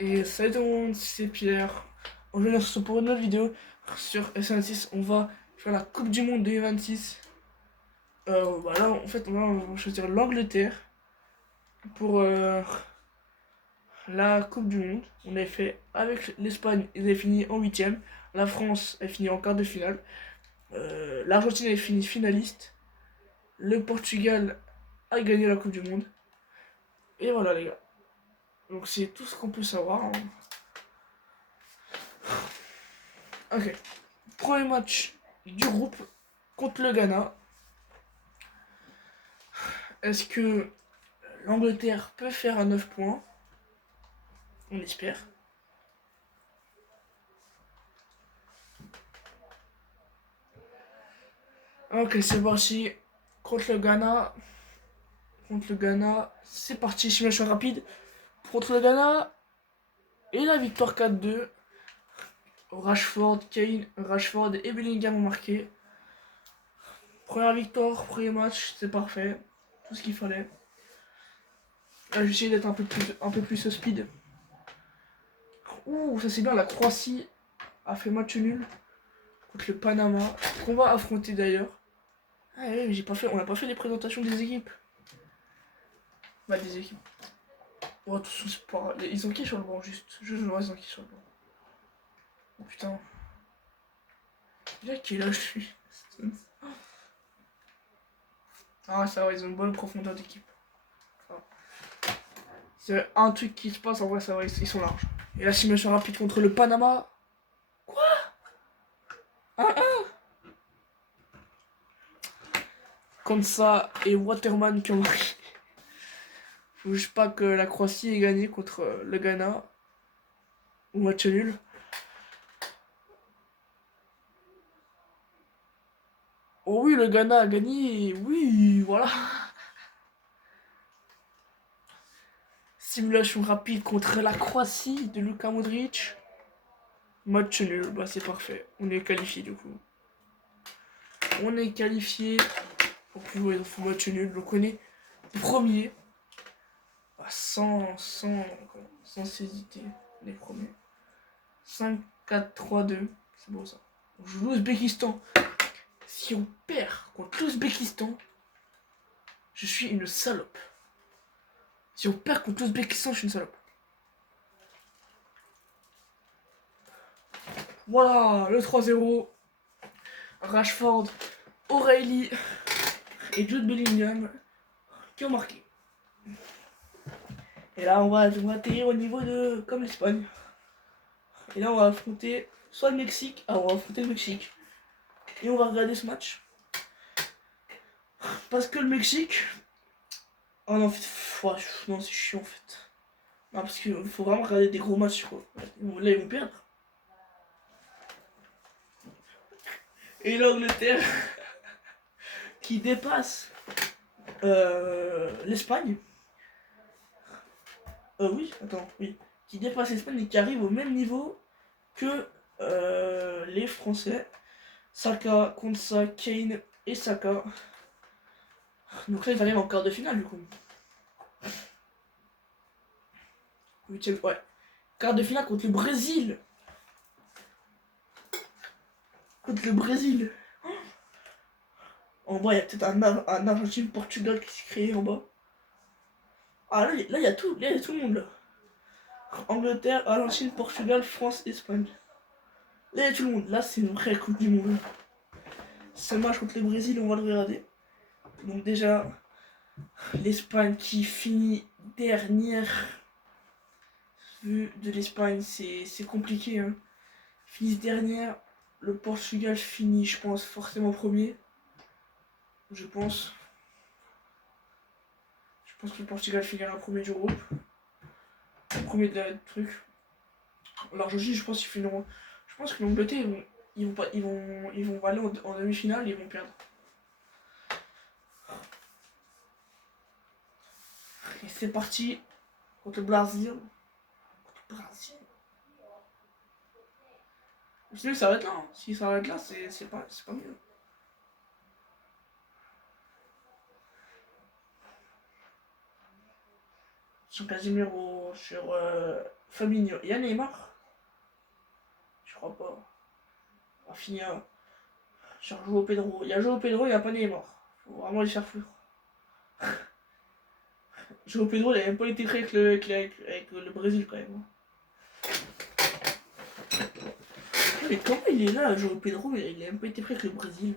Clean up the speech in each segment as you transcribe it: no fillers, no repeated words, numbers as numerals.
Et salut tout le monde, c'est Pierre. Aujourd'hui, on se retrouve pour une nouvelle vidéo sur S26. On va faire la Coupe du Monde 2026. Là, en fait, on va choisir l'Angleterre pour la Coupe du Monde. On avait fait avec l'Espagne, ils avaient fini en huitième. La France a fini en quart de finale. L'Argentine avait fini finaliste. Le Portugal a gagné la Coupe du Monde. Et voilà, les gars. Donc, c'est tout ce qu'on peut savoir, hein. Ok. Premier match du groupe contre le Ghana. Est-ce que l'Angleterre peut faire un 9 points? On espère. Ok, c'est parti. Contre le Ghana. Contre le Ghana. C'est parti, simulation rapide. Contre le Ghana. Et la victoire 4-2. Rashford, Kane, Rashford et Bellingham ont marqué. Première victoire, premier match, c'est parfait. Tout ce qu'il fallait. Là, j'ai essayé d'être un peu plus speed. Ouh, ça c'est bien, la Croatie a fait match nul contre le Panama, qu'on va affronter d'ailleurs. Ah ouais, mais on n'a pas fait les présentations des équipes. Bah, des équipes. Oh, tout c'est pas. Ils ont qui sur le banc, juste? Je vois, ils ont qui sur le banc. Oh putain. Déjà, quel âge je suis? Ah, ça va, ils ont une bonne profondeur d'équipe. C'est un truc qui se passe, en vrai, ça va, ils sont larges. Et la simulation rapide contre le Panama. Quoi? Ah, ah. Comme ça, et Waterman qui ont marqué. Je ne pas que la Croatie ait gagné contre le Ghana. Ou match nul. Oh oui, le Ghana a gagné. Oui, voilà. Simulation rapide contre la Croatie de Luka Modric. Match nul, bah c'est parfait. On est qualifié du coup. On est qualifié pour plus jouer dans le match nul. Donc on est premier. Bah, sans hésiter. On est premier. 5-4-3-2. C'est beau ça. On joue l'Ouzbékistan. Si on perd contre l'Ouzbékistan, je suis une salope. Si on perd contre l'Ouzbékistan, je suis une salope. Voilà, le 3-0. Rashford, O'Reilly et Jude Bellingham qui ont marqué. Et là, on va atterrir au niveau de. Comme l'Espagne. Et là, on va affronter soit le Mexique. Ah, on va affronter le Mexique. Et on va regarder ce match. Parce que le Mexique. Oh non, en fait. Non, c'est chiant en fait. Non, parce qu'il faut vraiment regarder des gros matchs, quoi. Là, ils vont perdre. Et l'Angleterre qui dépasse l'Espagne. Oui, attends, oui. Qui dépasse l'Espagne et qui arrive au même niveau que les Français. Saka, Konsa, Kane et Saka. Donc là, ils arrivent en quart de finale, du coup. Huitième, ouais. Quart de finale contre le Brésil. Contre le Brésil. En bas, il y a peut-être un Argentine-Portugal qui s'est créé en bas. Ah, là, il y a tout. Là, il y a tout le monde, là. Angleterre, Argentine, Portugal, France, Espagne. Là, il y a tout le monde. Là, c'est une vraie Coupe du Monde. Ce match contre le Brésil, on va le regarder. Donc déjà, l'Espagne qui finit dernière. Vu de l'Espagne, c'est compliqué, hein. Finissent dernière. Le Portugal finit, je pense, forcément premier. Je pense. Je pense que le Portugal finira premier du groupe. Premier de la truc. L'Argentine, je pense qu'ils finiront. Je pense que l'Angleterre, ils vont aller en demi-finale et ils vont perdre. Et c'est parti contre le Brésil. Sinon, il s'arrête là, hein. S'il s'arrête là, c'est pas mieux. sur Casemiro, sur Fabinho. Il y a Neymar? Je crois pas. Rafinha. Sur Joao Pedro. Il y a Joao Pedro, il n'y a pas Neymar. Faut vraiment les faire foutre. Joao Pedro, il a même pas été créé avec le Brésil quand même. Mais comment il est là, Joao Pedro? Il a même pas été prêt avec le Brésil.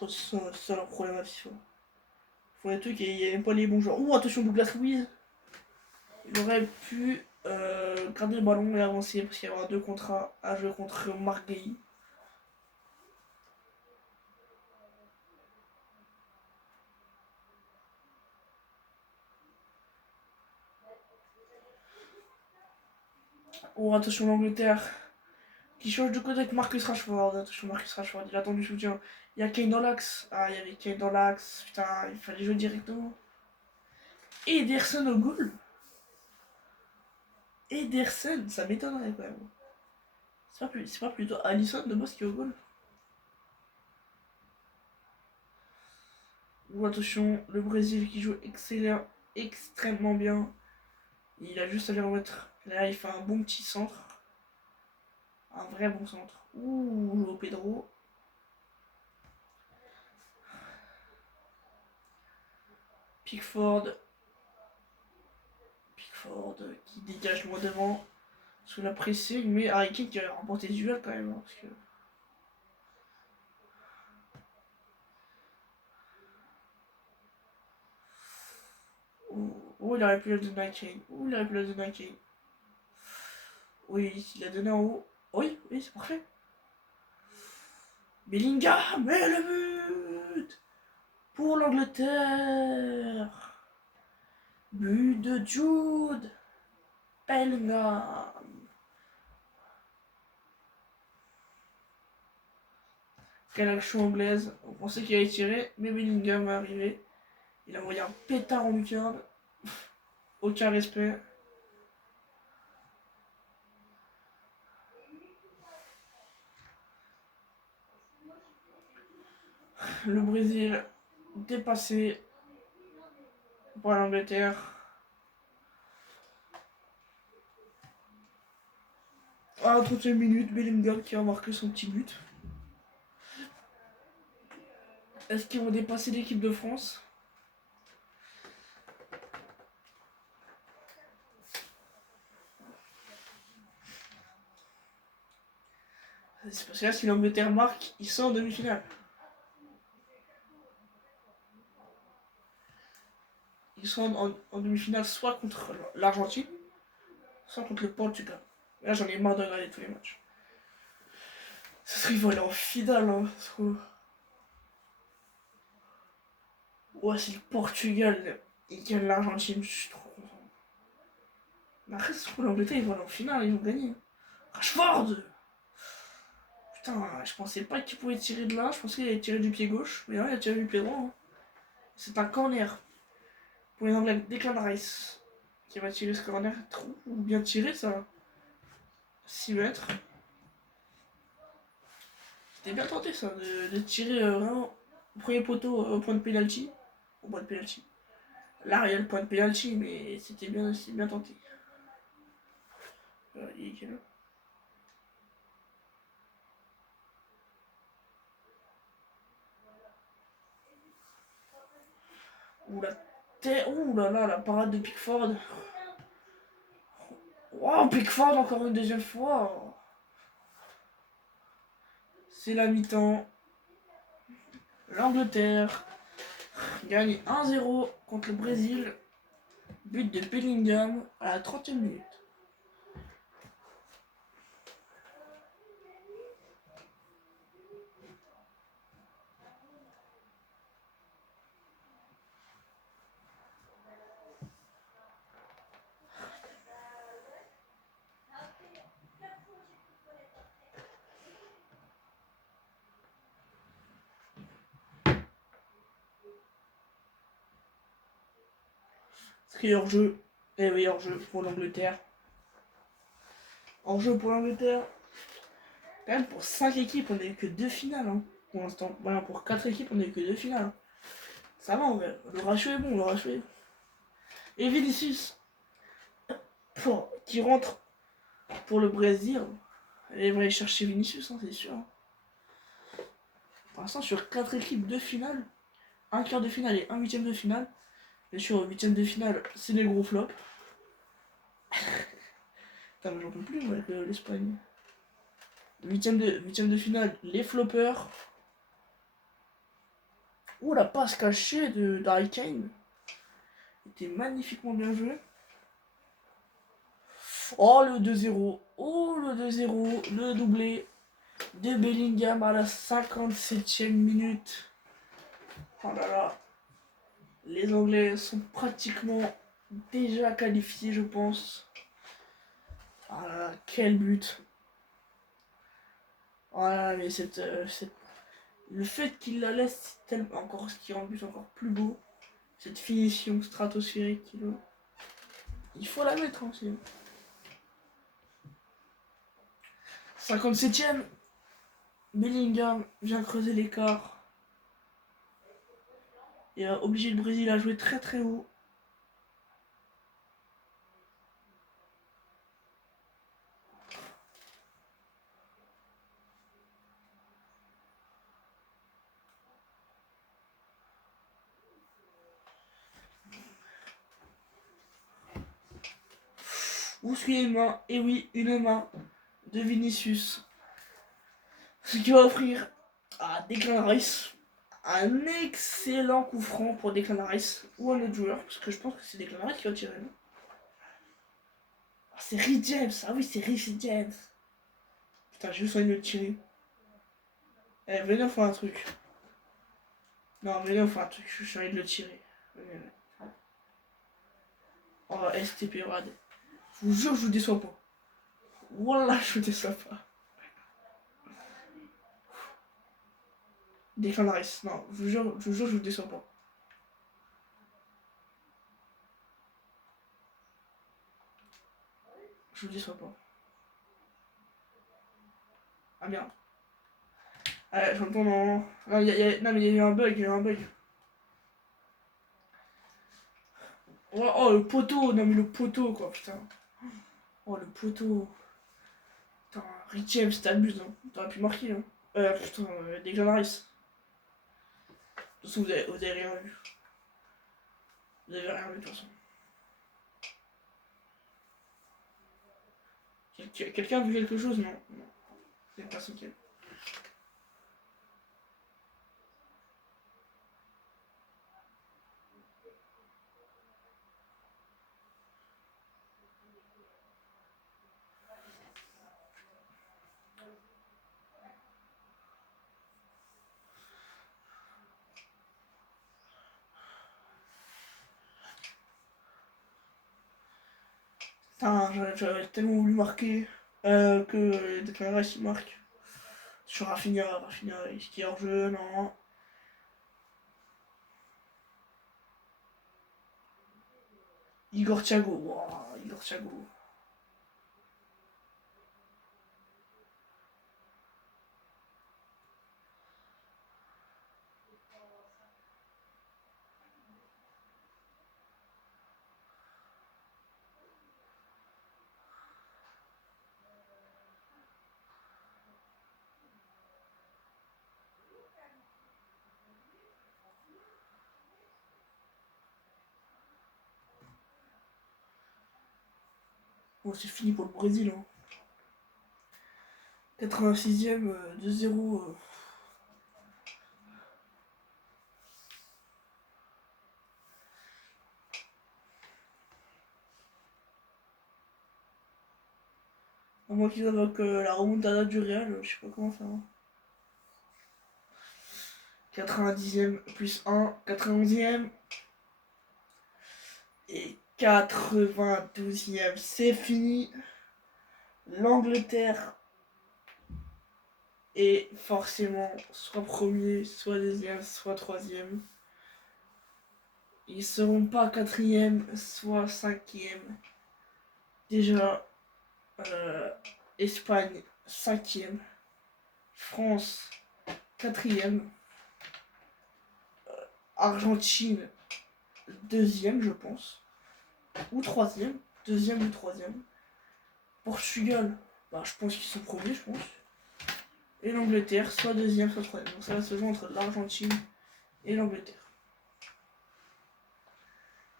C'est ça leur problème à FIFA. Ils font des trucs et il n'y a même pas les bons joueurs. Ouh, attention, Douglas Luiz. Il aurait pu garder le ballon et avancer parce qu'il y aura 2 contrats à jouer contre Marguerite. Oh, attention, l'Angleterre qui change de côté avec Marcus Rashford. Attention, Marcus Rashford, il attend du soutien. Il y a Kane dans l'axe. Ah, il y avait Kane dans l'axe. Putain, il fallait jouer directement. Ederson au goal. Ederson, ça m'étonnerait quand même. C'est pas plutôt Alisson de base qui est au goal. Ou attention, le Brésil qui joue excellent, extrêmement bien. Il a juste à les remettre. Là, il fait un bon petit centre. Un vrai bon centre. Ouh, au Pedro. Pickford. Pickford qui dégage loin devant. Sous la pression, mais Harry Kane qui a remporté ce duel quand même. Hein, parce que... Oh, il aurait pu la donner à Kane. Oh, il aurait pu la donner à Kane. Oui, il l'a donné en haut. Oui, oui, c'est parfait. Bellingham, mais le but pour l'Angleterre. But de Jude Bellingham. Quelle action anglaise. On pensait qu'il allait tirer, mais Bellingham est arrivé. Il a envoyé un pétard en lucarne. Aucun respect. Le Brésil dépassé par l'Angleterre. À la 30e minute, Bellingham qui a marqué son petit but. Est-ce qu'ils vont dépasser l'équipe de France? C'est parce que là, si l'Angleterre marque, ils sont en demi-finale. Ils sont en demi-finale soit contre l'Argentine, soit contre le Portugal. Là, j'en ai marre de regarder tous les matchs. Ça serait, ils vont aller en finale, hein. Ouais, c'est le Portugal. Ils gagnent l'Argentine, je suis trop content. Mais après, c'est trop l'Angleterre, ils vont aller en finale, ils vont gagner. Rashford! Putain, je pensais pas qu'il pouvait tirer de là, je pensais qu'il allait tirer du pied gauche, mais non, il a tiré du pied droit. Hein. C'est un corner. Pour les Anglais, Declan Rice, qui va tirer ce corner, trop bien tiré ça. 6 mètres. C'était bien tenté ça, de tirer vraiment au premier poteau au point de pénalty. Au point de pénalty. Là, il y a le point de pénalty, mais c'était bien tenté. Il est quelle heure? Ouh là là, la parade de Pickford. Wow, Pickford encore une deuxième fois. C'est la mi-temps. L'Angleterre gagne 1-0 contre le Brésil. But de Bellingham à la 30e minute. C'est hors-jeu. Et oui, hors-jeu pour l'Angleterre. Hors-jeu pour l'Angleterre. Quand même, pour 5 équipes, on n'a eu que 2 finales. Hein, pour l'instant. Voilà, pour 4 équipes, on n'a eu que 2 finales. Hein. Ça va, en vrai. Le ratio est bon, le ratio est bon. Et Vinicius, qui rentre pour le Brésil, il va aller chercher Vinicius, hein, c'est sûr. Pour l'instant, sur 4 équipes de finale, un quart de finale et un huitième de finale. Bien sûr, huitième de finale, c'est les gros flops. Putain, mais j'en peux plus, moi, avec l'Espagne. Huitième de finale, les floppers. Oh, la passe cachée d'Harry Kane. Était magnifiquement bien joué. Oh, le 2-0. Oh, le 2-0. Le doublé de Bellingham à la 57e minute. Oh là là. Les Anglais sont pratiquement déjà qualifiés, je pense. Ah là là, quel but. Oh là là, mais le fait qu'il la laisse tellement encore, ce qui rend le but encore plus beau. Cette finition stratosphérique, il faut la mettre aussi. 57e, Bellingham vient creuser l'écart et a obligé le Brésil à jouer très très haut. Où est une main? Et oui, une main de Vinicius. Ce qui va offrir à Declan Rice un excellent coup franc pour Declan Rice ou un autre joueur, parce que je pense que c'est Declan Rice qui va tirer. Ah, c'est Rhys James, ah oui, c'est Rhys James. Putain, j'ai juste envie de le tirer. Eh, venez, on fait un truc. Non, venez, on fait un truc, j'ai envie de le tirer. Venez. Oh, STP, regardez. Je vous jure, je vous déçois pas. Wallah, je vous déçois pas. Declan Rice, non, je vous jure, je vous déçois pas. Je vous déçois pas. Ah merde. Ah, j'entends non. Non, non, mais il y a eu un bug, il y a eu un bug. Oh, oh, le poteau, non mais le poteau quoi, putain. Oh le poteau. Putain, Rhys James, t'abuses, hein. T'aurais pu marquer, hein. Putain, Declan Rice. De toute façon, vous avez rien vu. Vous avez rien vu de toute façon. Quelqu'un a vu quelque chose? Non. Non. C'est pas qui. Putain, j'aurais tellement voulu marquer que Declan Rice il marque. Sur Rafinha, est-ce qu'il est hors jeu? Non. Igor Thiago, wow, Igor Thiago. Bon, c'est fini pour le Brésil, hein. 86e, 2-0. À moins qu'ils invoquent la remontada du Real, je sais pas comment faire. 90e plus 1, 91e. Et 92e, c'est fini. L'Angleterre est forcément soit premier, soit deuxième, soit troisième. Ils seront pas quatrième, soit cinquième. Déjà, Espagne, cinquième. France, quatrième. Argentine, deuxième, je pense. ou troisième. Deuxième ou troisième. Portugal, bah, je pense qu'ils sont premiers, je pense. Et l'Angleterre, soit deuxième, soit troisième. Donc ça va se jouer entre l'Argentine et l'Angleterre.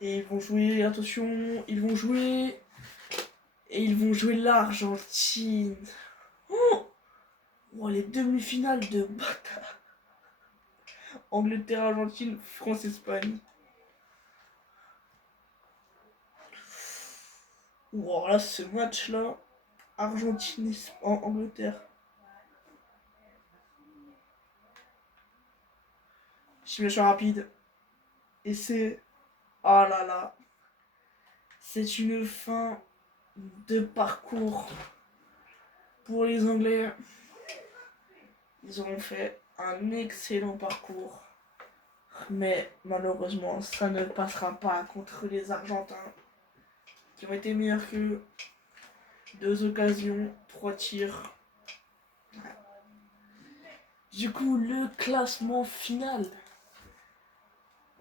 Et ils vont jouer, attention, ils vont jouer. Et ils vont jouer l'Argentine. Oh, oh, les demi-finales de bâtard. Angleterre, Argentine, France, Espagne. Oh, là, ce match-là, Argentine, Angleterre. Simulation rapide. Et c'est... Oh là là. C'est une fin de parcours pour les Anglais. Ils auront fait un excellent parcours. Mais malheureusement, ça ne passera pas contre les Argentins, qui ont été meilleurs que 2 occasions, 3 tirs. Du coup, le classement final.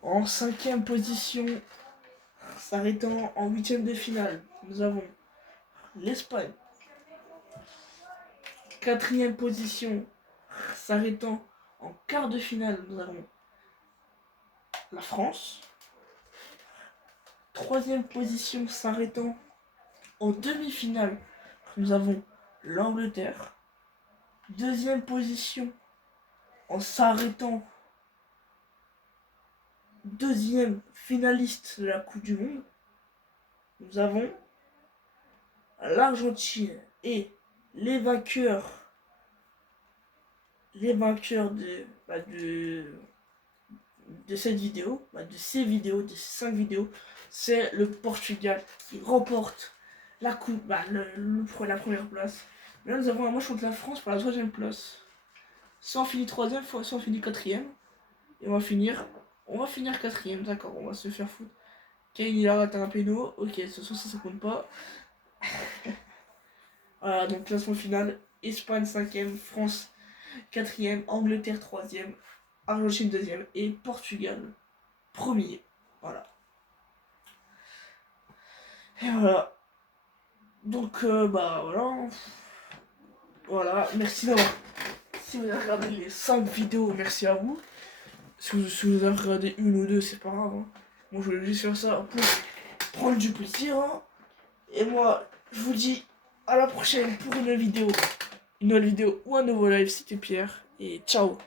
En 5e position, s'arrêtant en 8e de finale, nous avons l'Espagne. 4e position, s'arrêtant en quart de finale, nous avons la France. 3e position, s'arrêtant en demi-finale, nous avons l'Angleterre. 2e position, en s'arrêtant 2e finaliste de la Coupe du Monde, nous avons l'Argentine. Et les vainqueurs de cette vidéo, de ces 5 vidéos, c'est le Portugal qui remporte la coupe, la première place. Là, nous avons un match contre la France pour la 3e place. Soit on finit 3e, soit on finit 4e. Et on va finir 4e, d'accord, on va se faire foutre. Kane, il a raté un péno. Ok, de toute façon, ça compte pas. Voilà, donc classement final. Espagne 5e, France 4e, Angleterre 3e, Argentine 2e et Portugal 1er. Voilà. Et voilà. Donc, voilà. Voilà, merci d'avoir. Si vous avez regardé les 5 vidéos, merci à vous. Si vous avez regardé une ou deux, c'est pas grave. Hein. Moi, je voulais juste faire ça pour prendre du plaisir. Hein. Et moi, je vous dis à la prochaine pour une nouvelle vidéo ou un nouveau live. C'était Pierre. Et ciao.